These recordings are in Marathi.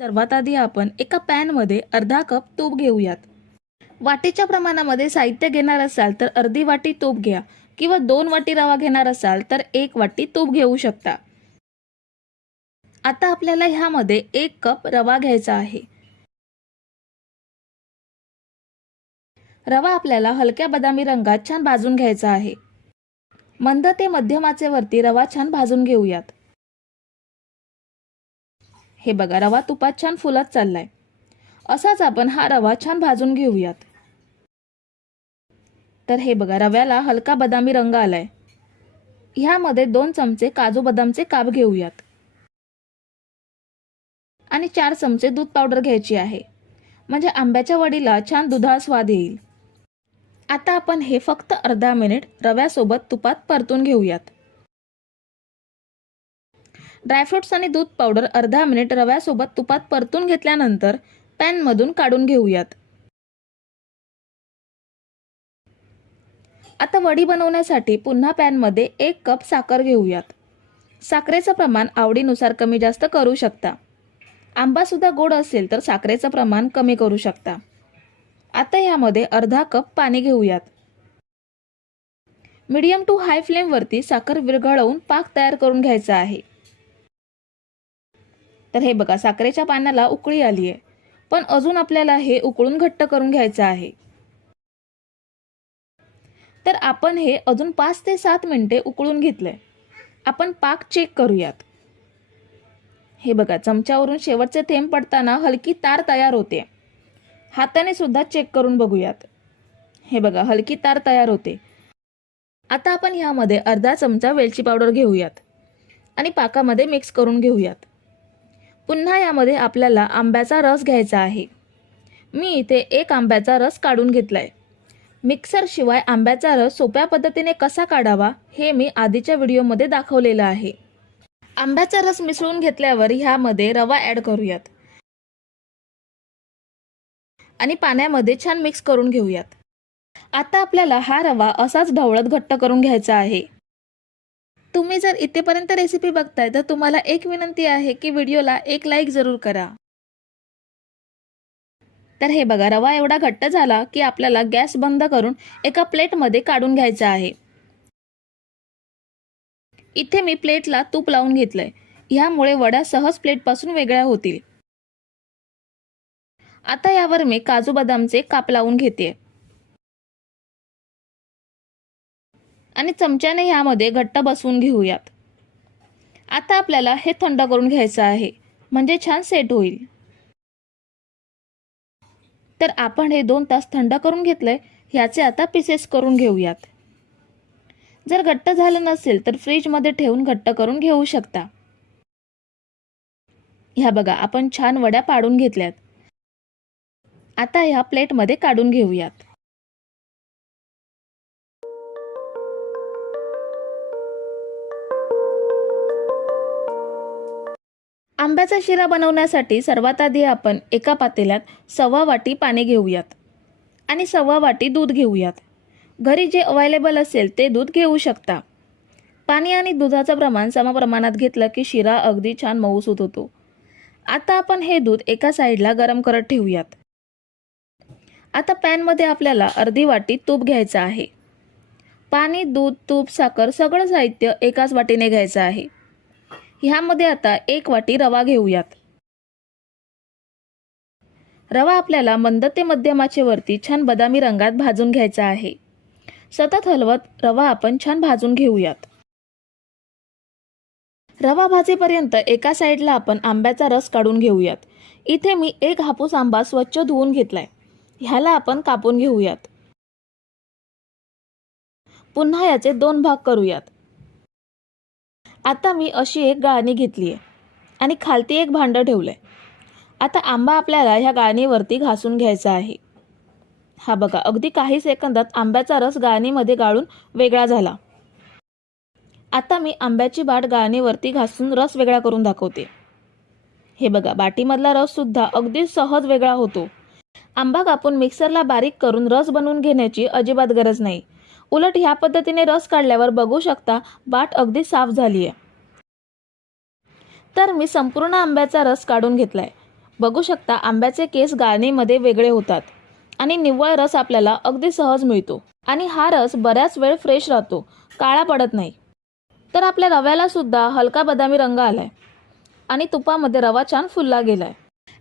सर्वात आधी आपण एका पॅनमध्ये अर्धा कप तूप घेऊयात। वाटीच्या प्रमाणामध्ये साहित्य घेणार असाल तर अर्धी वाटी तूप घ्या किंवा 2 वाटी रवा घेणार असाल तर 1 वाटी तूप घेऊ शकता। आता आपल्याला ह्यामध्ये 1 कप रवा घ्यायचा आहे। रवा आपल्याला हलक्या बदामी रंगात छान भाजून घ्यायचा आहे। मंद ते मध्यम आचेवरती रवा छान भाजून घेऊयात। हे बघा, रवा तुपात छान फुलत चाललाय। असाच आपण हा रवा छान भाजून घेऊयात। तर हे बघा, रव्याला हलका बदामी रंग आलाय। ह्यामध्ये 2 चमचे काजू बदामचे काप घेऊयात आणि 4 चमचे दूध पावडर घ्यायची आहे, म्हणजे आंब्याच्या वडीला छान दुधाळ स्वाद येईल। आता आपण हे फक्त अर्धा मिनिट रव्यासोबत तुपात परतून घेऊयात। ड्रायफ्रुट्स आणि दूध पावडर अर्धा मिनिट रव्यासोबत तुपात परतून घेतल्यानंतर पॅन मधून काढून घेऊयात। आता वडी बनवण्यासाठी पुन्हा पॅन मध्ये 1 कप साखर घेऊयात। साखरेचं प्रमाण आवडीनुसार कमी जास्त करू शकता। आंबा सुद्धा गोड असेल तर साखरेचं प्रमाण कमी करू शकता। आता यामध्ये अर्धा कप पाणी घेऊयात। मीडियम टू हाय फ्लेम वरती साखर विरघळवून पाक तयार करून घ्यायचा आहे। तर हे बघा, साखरेच्या पाण्याला उकळी आली आहे, पण अजून आपल्याला हे उकळून घट्ट करून घ्यायचं आहे। तर आपण हे अजून 5 ते 7 मिनिटे उकळून घेतले। आपण पाक चेक करूयात। हे बघा, चमच्यावरून शेवटचे थेंब पडताना हलकी तार तयार होते। हाताने सुद्धा चेक करून बघूयात। हे बघा, हलकी तार तयार होते। आता आपण ह्यामध्ये अर्धा चमचा वेलची पावडर घेऊयात आणि पाकामध्ये मिक्स करून घेऊयात। पुन्हा यामध्ये आपल्याला आंब्याचा रस घ्यायचा आहे। मी इथे 1 आंब्याचा रस काढून घेतलाय। मिक्सर शिवाय आंब्याचा रस सोप्या पद्धतीने कसा काढावा हे मी आधीच्या व्हिडिओमध्ये दाखवलेलं आहे। आंब्याचा रस मिसळून घेतल्यावर ह्यामध्ये रवा ऍड करूयात आणि पाण्यामध्ये छान मिक्स करून घेऊयात। आता आपल्याला हा रवा असाच ढवळत घट्ट करून घ्यायचा आहे। तुम्ही जर इथेपर्यंत रेसिपी बघताय तर तुम्हाला एक विनंती आहे की व्हिडिओला एक लाईक जरूर करा। तर हे बघा, रवा एवढा घट्ट झाला की आपल्याला गॅस बंद करून एका प्लेटमध्ये काढून घ्यायचा आहे। इथे मी प्लेटला तूप लावून घेतलंय, ह्यामुळे वड्या सहज प्लेटपासून वेगळ्या होतील। आता यावर मी काजू बदामचे काप लावून घेते आणि चमच्याने ह्यामध्ये घट्ट बसवून घेऊयात। आता आपल्याला हे थंड करून घ्यायचं आहे, म्हणजे छान सेट होईल। तर आपण हे 2 तास थंड करून घेतलंय, ह्याचे आता पीसेस करून घेऊयात। जर घट्ट झालं नसेल तर फ्रीज मध्ये ठेवून घट्ट करून घेऊ शकता। ह्या बघा, आपण छान वड्या पाडून घेतल्यात। आता ह्या प्लेट मध्ये काढून घेऊयात। आंब्याचा शिरा बनवण्यासाठी सर्वात आधी आपण एका पातेल्यात 1/2 वाटी पाणी घेऊयात आणि 1/2 वाटी दूध घेऊयात। घरी जे अवेलेबल असेल ते दूध घेऊ शकता। पाणी आणि दुधाचं प्रमाण समप्रमाणात घेतलं की शिरा अगदी छान मऊसूत होतो। आता आपण हे दूध एका साईडला गरम करत ठेवूयात। आता पॅन मध्ये आपल्याला अर्धी वाटी तूप घ्यायचं आहे। पाणी, दूध, तूप, साखर सगळं साहित्य एकाच वाटीने घ्यायचं आहे। ह्यामध्ये आता 1 वाटी रवा घेऊयात। रवा आपल्याला मंद ते मध्यम आचेवरती छान बदामी रंगात भाजून घ्यायचा आहे। सतत हलवत रवा आपण छान भाजून घेऊयात। रवा भाजेपर्यंत एका साईडला आपण आंब्याचा रस काढून घेऊयात। इथे मी 1 हापूस आंबा स्वच्छ धुवून घेतलाय, ह्याला आपण कापून घेऊयात। पुन्हा याचे 2 भाग करूयात। आता मी अशी एक गाळणी घेतली आहे आणि खालती एक भांडं ठेवलंय। आता आंबा आपल्याला ह्या गाळणीवरती घासून घ्यायचा आहे। हा बघा, अगदी काही सेकंदात आंब्याचा रस गाळणीमध्ये गाळून वेगळा झाला। आता मी आंब्याची बाट गाळणीवरती घासून रस वेगळा करून दाखवते। हे बघा, बाटीमधला रस सुद्धा अगदी सहज वेगळा होतो। आंबा कापून मिक्सरला बारीक करून रस बनवून घेण्याची अजिबात गरज नाही। उलट ह्या पद्धतीने रस काढल्यावर बघू शकता बाट अगदी साफ झाली आहे। तर मी संपूर्ण आंब्याचा रस काढून घेतलाय। बघू शकता आंब्याचे केस गाळणीमध्ये वेगळे होतात आणि निव्वळ रस आपल्याला अगदी सहज मिळतो आणि हा रस बऱ्याच वेळ फ्रेश राहतो, काळा पडत नाही। तर आपल्या रव्याला सुद्धा हलका बदामी रंग आलाय आणि तुपामध्ये रवा छान फुलला गेलाय।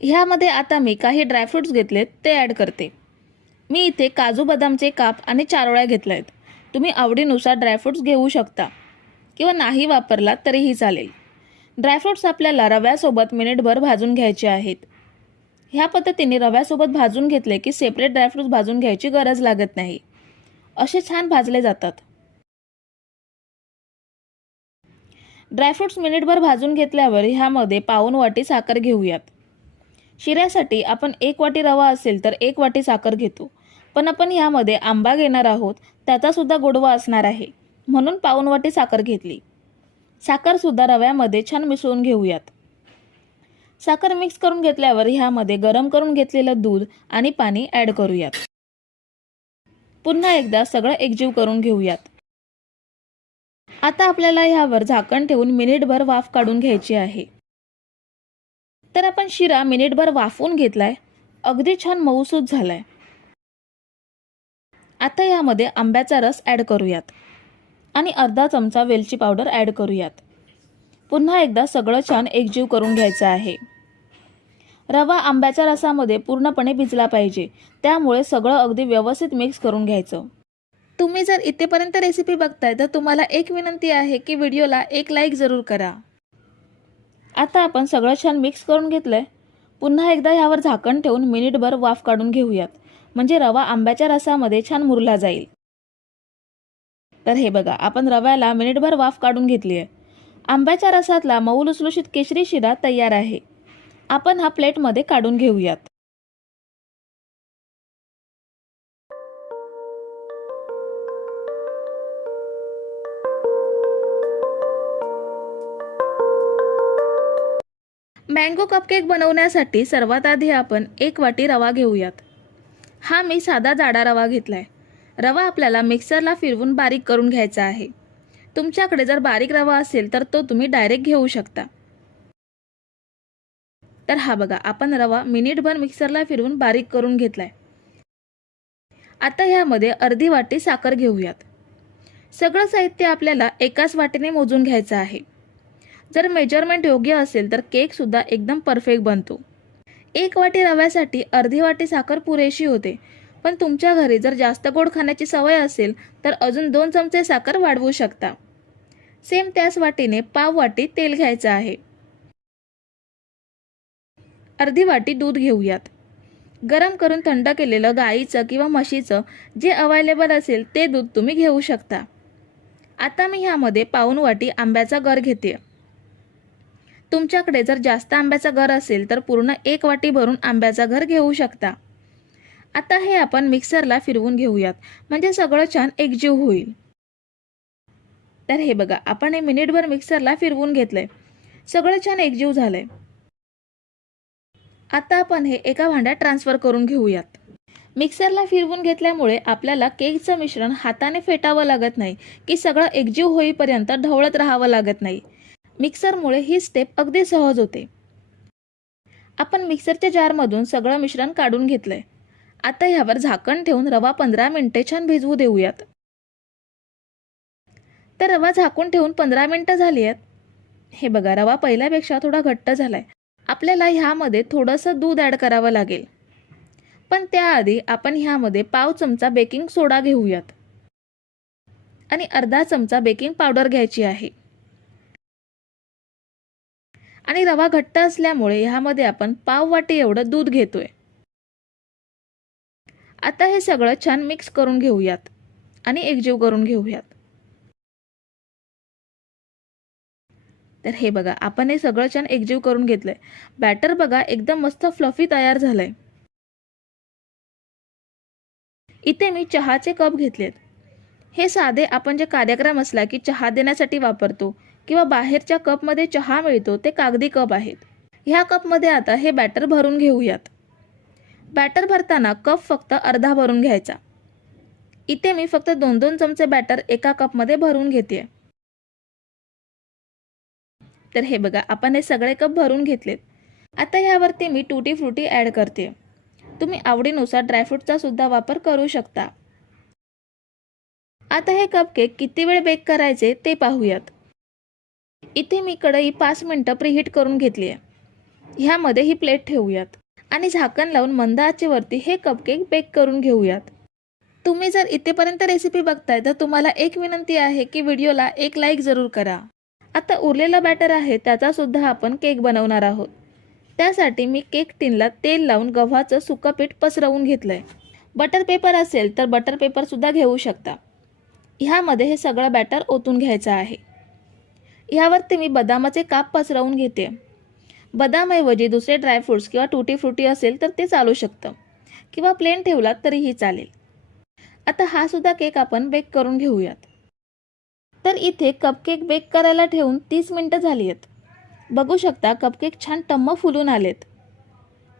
ह्यामध्ये आता मी काही ड्रायफ्रुट्स घेतलेत ते ॲड करते। मी इथे काजू बदामचे काप आणि चारोळ्या घेतल्यात। तुम्ही आवडीनुसार ड्रायफ्रुट्स घेऊ शकता किंवा नाही वापरलात तरीही चालेल। ड्रायफ्रुट्स आपल्याला रव्यासोबत मिनिटभर भाजून घ्यायचे आहेत। ह्या पद्धतीने रव्यासोबत भाजून घेतले की सेपरेट ड्रायफ्रुट्स भाजून घ्यायची गरज लागत नाही, असे छान भाजले जातात। ड्रायफ्रुट्स मिनिटभर भाजून घेतल्यावर ह्यामध्ये पाऊण वाटी साखर घेऊयात। शिऱ्यासाठी आपण 1 वाटी रवा असेल तर 1 वाटी साखर घेतो, पण आपण ह्यामध्ये आंबा घेणार आहोत, त्याचा सुद्धा गोडवा असणार आहे, म्हणून पाऊण वाटी साखर घेतली। साखर सुद्धा रव्यामध्ये छान मिसळून घेऊयात। साखर मिक्स करून घेतल्यावर ह्यामध्ये गरम करून घेतलेलं दूध आणि पाणी ॲड करूयात। पुन्हा एकदा सगळं एकजीव करून घेऊयात। आता आपल्याला ह्यावर झाकण ठेवून मिनिटभर वाफ काढून घ्यायची आहे। तर आपण शिरा मिनिटभर वाफवून घेतलाय, अगदी छान मऊसूत झालाय। आता यामध्ये आंब्याचा रस ॲड करूयात आणि अर्धा चमचा वेलची पावडर ॲड करूयात। पुन्हा एकदा सगळं छान एकजीव करून घ्यायचं आहे। रवा आंब्याच्या रसामध्ये पूर्णपणे भिजला पाहिजे, त्यामुळे सगळं अगदी व्यवस्थित मिक्स करून घ्यायचं। तुम्ही जर इथेपर्यंत रेसिपी बघताय तर तुम्हाला एक विनंती आहे की व्हिडिओला एक लाईक जरूर करा। आता आपण सगळं छान मिक्स करून घेतलंय। पुन्हा एकदा यावर झाकण ठेवून मिनिटभर वाफ काढून घेऊयात, म्हणजे रवा आंब्याच्या रसामध्ये छान मुरला जाईल। तर हे बघा, आपण रव्याला मिनिटभर वाफ काढून घेतली आहे। आंब्याच्या रसातला मऊ लुसलुशीत केशरी शिरा तयार आहे। आपण हा प्लेटमध्ये काढून घेऊयात। मँगो कपकेक बनवण्यासाठी सर्वात आधी आपण 1 वाटी रवा घेऊयात। हा मी साधा जाडा रवा घेतलाय। रवा आपल्याला मिक्सरला फिरवून बारीक करून घ्यायचा आहे। तुमच्याकडे जर बारीक रवा असेल तर तो तुम्ही डायरेक्ट घेऊ शकता। तर हा बघा, आपण रवा मिनिटभर मिक्सरला फिरवून बारीक करून घेतलाय। आता ह्यामध्ये अर्धी वाटी साखर घेऊयात। सगळं साहित्य आपल्याला एकाच वाटीने मोजून घ्यायचं आहे। जर मेजरमेंट योग्य असेल तर केक सुद्धा एकदम परफेक्ट बनतो। 1 वाटी रव्यासाठी अर्धी वाटी साखर पुरेशी होते, पण तुमच्या घरी जर जास्त गोड खाण्याची सवय असेल तर अजून 2 चमचे साखर वाढवू शकता। सेम त्याच वाटीने पाव वाटी तेल घ्यायचं आहे। अर्धी वाटी दूध घेऊयात। गरम करून थंड केलेलं गाईचं किंवा म्हशीचं जे अवेलेबल असेल ते दूध तुम्ही घेऊ शकता। आता मी ह्यामध्ये पाऊण वाटी आंब्याचा गर घेते। तुमच्याकडे जर जास्त आंब्याचा गर असेल तर पूर्ण 1 वाटी भरून आंब्याचा गर घेऊ शकता। आता हे आपण मिक्सरला फिरवून घेऊयात, म्हणजे सगळं छान एकजीव होईल। तर हे बघा, आपण हे मिनिटभर मिक्सरला फिरवून घेतलंय, सगळं छान एकजीव झालंय। आता आपण हे एका भांड्यात ट्रान्सफर करून घेऊयात। मिक्सरला फिरवून घेतल्यामुळे आपल्याला केकचं मिश्रण हाताने फेटावं लागत नाही की सगळं एकजीव होईपर्यंत ढवळत राहावं लागत नाही। मिक्सरमुळे ही स्टेप अगदी सहज होते। आपण मिक्सरच्या जारमधून सगळं मिश्रण काढून घेतलंय। आता ह्यावर झाकण ठेवून रवा 15 मिनिटे छान भिजवू देऊयात। तर रवा झाकून ठेवून 15 मिनिटं झाली आहेत। हे बघा, रवा पहिल्यापेक्षा थोडा घट्ट झालाय। आपल्याला ह्यामध्ये थोडंसं दूध ॲड करावं लागेल, पण त्याआधी आपण ह्यामध्ये पाव चमचा बेकिंग सोडा घेऊयात आणि अर्धा चमचा बेकिंग पावडर घ्यायची आहे। आणि रवा घट्ट असल्यामुळे ह्यामध्ये आपण पाव वाटी एवढं दूध घेतोय। आता हे सगळं छान मिक्स करून घेऊयात आणि एकजीव करून घेऊयात। तर हे बघा, आपण हे सगळं छान एकजीव करून घेतलंय। बॅटर बघा एकदम मस्त फ्लफी तयार झालंय। इथे मी चहाचे कप घेतलेत। हे साधे आपण जे कार्यक्रम असला की चहा देण्यासाठी वापरतो किंवा बाहेरच्या कपमध्ये चहा मिळतो ते कागदी कप आहेत। ह्या कपमध्ये आता हे बॅटर भरून घेऊयात। बॅटर भरताना कप फक्त अर्धा भरून घ्यायचा। इथे मी फक्त 2-2 चमचे बॅटर एका कपमध्ये भरून घेते। तर हे बघा, आपण हे सगळे कप भरून घेतलेत। आता ह्यावरती मी टूटी फ्रुटी ॲड करते. तुम्ही आवडीनुसार ड्रायफ्रूटचा सुद्धा वापर करू शकता. आता हे कपकेक किती वेळ बेक करायचे ते पाहूयात. इथे मी कढई 5 मिनिटं प्रीहीट करून घेतली आहे. ह्यामध्ये ही प्लेट ठेवूयात आणि झाकण लावून मंद आचेवरती हे कपकेक बेक करून घेऊयात. तुम्ही जर इथेपर्यंत रेसिपी बघताय तर तुम्हाला एक विनंती आहे की व्हिडिओला एक लाईक जरूर करा. आता उरलेला बॅटर आहे त्याचा सुद्धा आपण केक बनवणार आहोत. त्यासाठी मी केक टिनला तेल लावून गव्हाचं सुकं पीठ पसरवून घेतलंय. बटर पेपर असेल तर बटर पेपर सुद्धा घेऊ शकता. ह्यामध्ये हे सगळं बॅटर ओतून घ्यायचं आहे. ह्यावरती मी बदामाचे काप पसरवून घेते. बदामऐवजी दुसरे ड्रायफ्रुट्स किंवा टूटी फ्रुटी असेल तर ते चालू शकतं किंवा प्लेन ठेवलात तरीही चालेल. आता हा सुद्धा केक आपण बेक करून घेऊयात. तर इथे कपकेक बेक करायला ठेवून 30 मिनिटं झाली आहेत. बघू शकता कपकेक छान टम्म फुलून आलेत.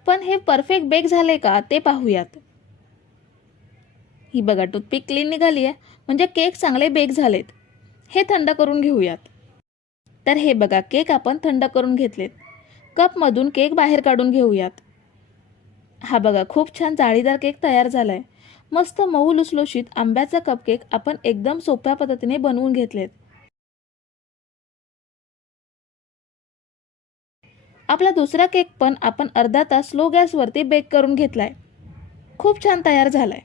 पण हे परफेक्ट बेक झाले का ते पाहूयात. ही बघा टूथपिक क्लीन निघाली आहे, म्हणजे केक चांगले बेक झालेत. हे थंड करून घेऊयात. तर हे बघा केक आपण थंड करून घेतलेत. कपमधून केक बाहेर काढून घेऊयात. हा बघा खूप छान जाळीदार केक तयार झालाय. मस्त मऊ लुसलुशीत आंब्याचा कपकेक आपण एकदम सोप्या पद्धतीने बनवून घेतलेत. आपला दुसरा केक पण आपण अर्धा तास स्लो गॅसवरती बेक करून घेतलाय. खूप छान तयार झालाय.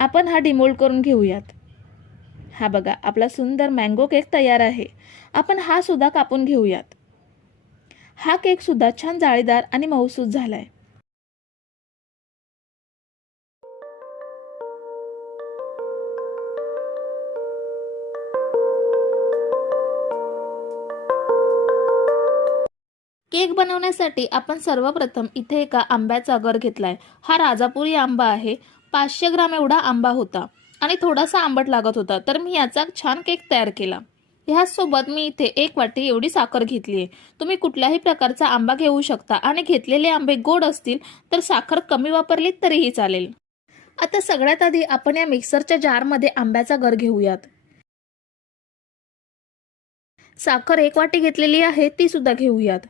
आपण हा डिमोल्ड करून घेऊयात. हा बघा आपला सुंदर मँगो केक तयार आहे. आपण हा सुद्धा कापून घेऊयात. हा केक सुद्धा छान जाळीदार आणि मऊसूत झालाय. केक बनवण्यासाठी आपण सर्वप्रथम इथे एका आंब्याचा गर घेतलाय. हा राजापुरी आंबा आहे. 500 ग्राम एवढा आंबा होता आणि थोडासा आंबट लागत होता, तर मी याचा छान केक तयार केला. ह्यासोबत मी इथे 1 वाटी एवढी साखर घेतली आहे. तुम्ही कुठल्याही प्रकारचा आंबा घेऊ शकता आणि घेतलेले आंबे गोड असतील तर साखर कमी वापरली तरीही चालेल. आता सगळ्यात आधी आपण या मिक्सरच्या जारमध्ये आंब्याचा गर घेऊयात. साखर 1 वाटी घेतलेली आहे ती सुद्धा घेऊयात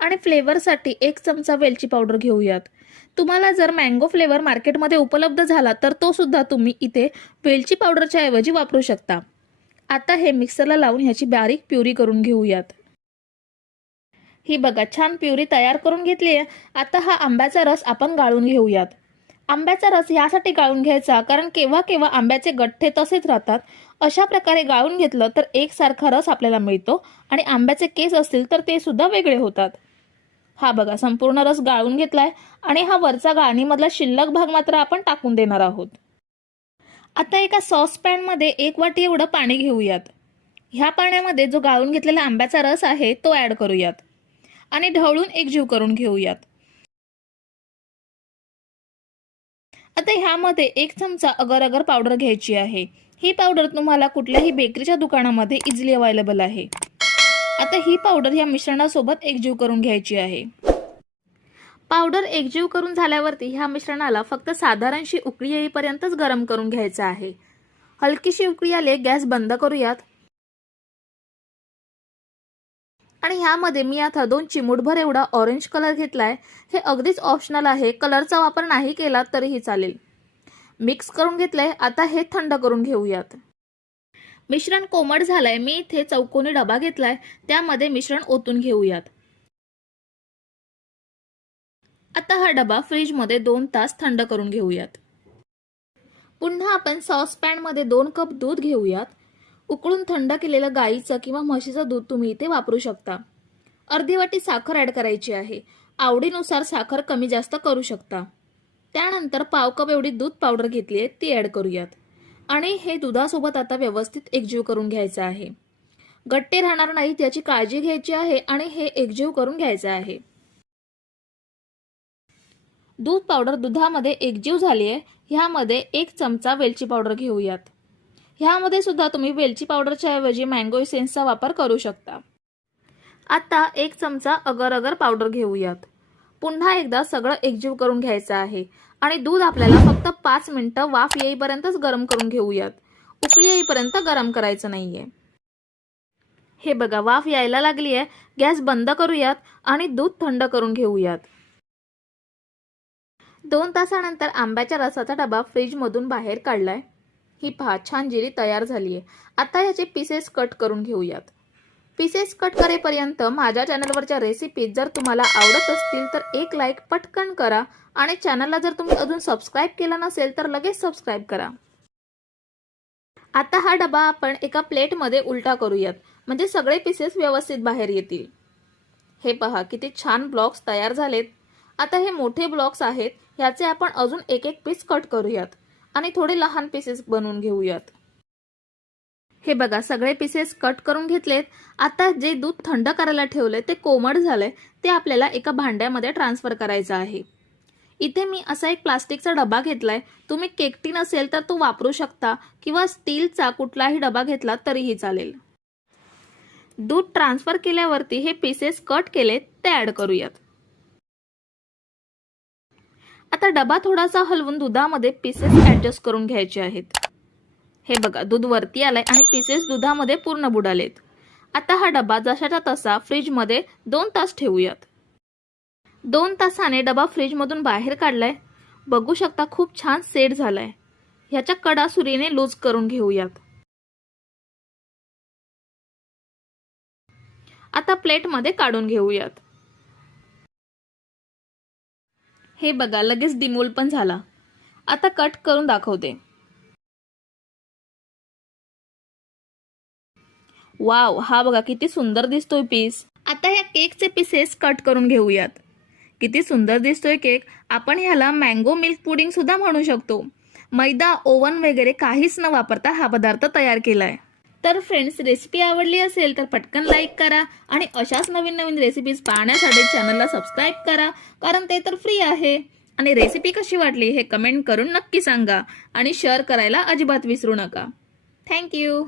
आणि फ्लेवरसाठी 1 चमचा वेलची पावडर घेऊयात. तुम्हाला जर मँगो फ्लेवर मार्केटमध्ये उपलब्ध झाला तर तो सुद्धा तुम्ही इथे वेलची पावडरच्या ऐवजी वापरू शकता. आता हे मिक्सरला लावून ह्याची बारीक प्युरी करून घेऊयात. ही बघा छान प्युरी तयार करून घेतली आहे. आता हा आंब्याचा रस आपण गाळून घेऊयात. आंब्याचा रस यासाठी गाळून घ्यायचा कारण केव्हा केव्हा आंब्याचे गठ्ठे तसेच राहतात. अशा प्रकारे गाळून घेतलं तर एकसारखा रस आपल्याला मिळतो आणि आंब्याचे केस असतील तर ते सुद्धा वेगळे होतात. हा बघा संपूर्ण रस गाळून घेतलाय आणि हा वरचा गाळणीमधला शिल्लक भाग मात्र आपण टाकून देणार आहोत. आता एका सॉसपॅनमध्ये 1 वाटी एवढं पाणी घेऊयात. ह्या पाण्यामध्ये जो गाळून घेतलेला आंब्याचा रस आहे तो ॲड करूयात आणि ढवळून एकजीव करून घेऊयात. आता ह्यामध्ये 1 चमचा अगर अगर पावडर घ्यायची आहे. ही पावडर तुम्हाला कुठल्याही बेकरीच्या दुकानामध्ये इझिली अवेलेबल आहे. आता ही पावडर ह्या मिश्रणासोबत एकजीव करून घ्यायची आहे. पावडर एकजीव करून झाल्यावरती ह्या मिश्रणाला फक्त साधारणशी उकळी येईपर्यंतच गरम करून घ्यायचं आहे. हलकीशी उकळी आले गॅस बंद करूयात आणि ह्यामध्ये मी आता 2 चिमूटभर एवढा ऑरेंज कलर घेतलाय. हे अगदीच ऑप्शनल आहे. कलरचा वापर नाही केला तरीही चालेल. मिक्स करून घेतलंय. आता हे थंड करून घेऊयात. मिश्रण कोमट झालंय. मी इथे चौकोनी डबा घेतलाय. त्यामध्ये मिश्रण ओतून घेऊयात. आता हा डबा फ्रीजमध्ये 2 तास थंड करून घेऊयात. पुन्हा आपण सॉसपॅनमध्ये 2 कप दूध घेऊयात. उकळून थंड केलेलं गाईचं किंवा म्हशीचं दूध तुम्ही इथे वापरू शकता. अर्धी वाटी साखर ॲड करायची आहे. आवडीनुसार साखर कमी जास्त करू शकता. त्यानंतर पाव कप एवढी दूध पावडर घेतली आहे ती ॲड करूयात आणि हे दुधासोबत आता व्यवस्थित एकजीव करून घ्यायचं आहे. गट्टे राहणार नाहीत याची काळजी घ्यायची आहे आणि हे एकजीव करून घ्यायचं आहे. दूध पावडर दुधामध्ये एकजीव झाली आहे. ह्यामध्ये 1 चमचा वेलची पावडर घेऊयात. ह्यामध्ये सुद्धा तुम्ही वेलची पावडरच्या ऐवजी मँगो इसेन्सचा वापर करू शकता. आता 1 चमचा अगर अगर पावडर घेऊयात. पुन्हा एकदा सगळं एकजीव करून घ्यायचं आहे आणि दूध आपल्याला फक्त 5 मिनिटं वाफ येईपर्यंतच गरम करून घेऊयात. उकळी येईपर्यंत गरम करायचं नाहीये. हे बघा वाफ यायला लागली आहे. गॅस बंद करूयात आणि दूध थंड करून घेऊयात. 2 तासानंतर आंब्याच्या रसाचा डबा फ्रीजमधून बाहेर काढलाय. ही पहा छान जेली तयार झाली आहे. आता याचे पीसेस कट करून घेऊयात. पीसेस कट करेपर्यंत माझ्या चॅनलवरच्या रेसिपी जर तुम्हाला आवडत असतील तर एक लाईक पटकन करा आणि चॅनलला जर तुम्ही अजून सबस्क्राईब केलं नसेल तर लगेच सबस्क्राईब करा. आता हा डबा आपण एका प्लेटमध्ये उलटा करूयात म्हणजे सगळे पीसेस व्यवस्थित बाहेर येतील. हे पहा किती छान ब्लॉक्स तयार झालेत. आता हे मोठे ब्लॉक्स आहेत, ह्याचे आपण अजून एक एक पीस कट करूयात आणि थोडे लहान पीसेस बनवून घेऊयात. हे बघा सगळे पीसेस कट करून घेतलेत. आता जे दूध थंड करायला ठेवले ते कोमट झालंय, ते आपल्याला एका भांड्यामध्ये ट्रान्सफर करायचं आहे. इथे मी असा एक प्लास्टिकचा डबा घेतलाय. तुम्ही केक टीन असेल तर तो वापरू शकता किंवा स्टीलचा कुठलाही डबा घेतला तरीही चालेल. दूध ट्रान्सफर केल्यावरती हे पीसेस कट केले ते ऍड करूयात. आता डबा थोडासा हलवून दुधामध्ये पीसेस ऍडजस्ट करून घ्यायचे आहेत. हे बघा दूध वरती आलंय आणि पीसेस दुधामध्ये पूर्ण बुडालेत. आता हा डबा जशाचा तसा फ्रीजमध्ये 2 तास ठेवूयात. 2 तासाने डबा फ्रीजमधून बाहेर काढलाय. बघू शकता खूप छान सेट झालाय. ह्याच्या कडा सुरीने लूज करून घेऊयात. आता प्लेटमध्ये काढून घेऊयात. हे बघा लगेच डिमोल्ड पण झाला. आता कट करून दाखवते. वाव, हा बघा किती सुंदर दिसतोय पीस. आता ह्या केकचे पीसेस कट करून घेऊयात. किती सुंदर दिसतोय केक. आपण ह्याला मँगो मिल्क पुडिंग सुद्धा म्हणू शकतो. मैदा, ओव्हन वगैरे काहीच न वापरता हा पदार्थ तयार केलाय. तर फ्रेंड्स, रेसिपी आवडली असेल तर पटकन लाईक करा आणि अशाच नवीन नवीन रेसिपीज पाहण्यासाठी चॅनलला सबस्क्राईब करा, कारण ते तर फ्री आहे. आणि रेसिपी कशी वाटली हे कमेंट करून नक्की सांगा आणि शेअर करायला अजिबात विसरू नका. थँक्यू.